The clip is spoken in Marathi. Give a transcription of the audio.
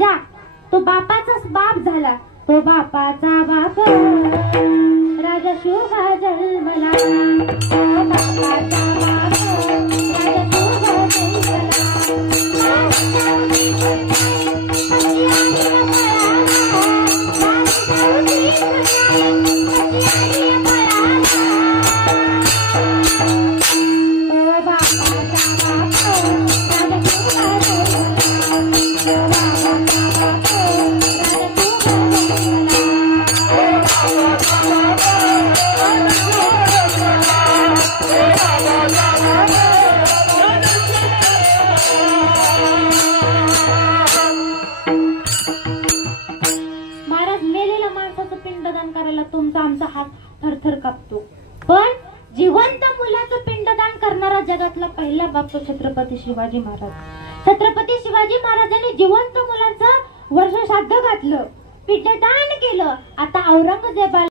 राजा तो बापाचाच बाप झाला, तो बापाचा बाप राजा शुभ जन्मला, तो बापाचा बाप राजा शुभ पिंडदान करायला तुमचा आमचा हात थरथर कापतो, पण जिवंत मुलाचं पिंडदान करणारा जगातला पहिला बाप तो छत्रपती शिवाजी महाराज. छत्रपती शिवाजी महाराजांनी जिवंत मुलाचं वर्ष श्राद्ध घातलं, पिंडदान केलं. आता औरंगजेबाला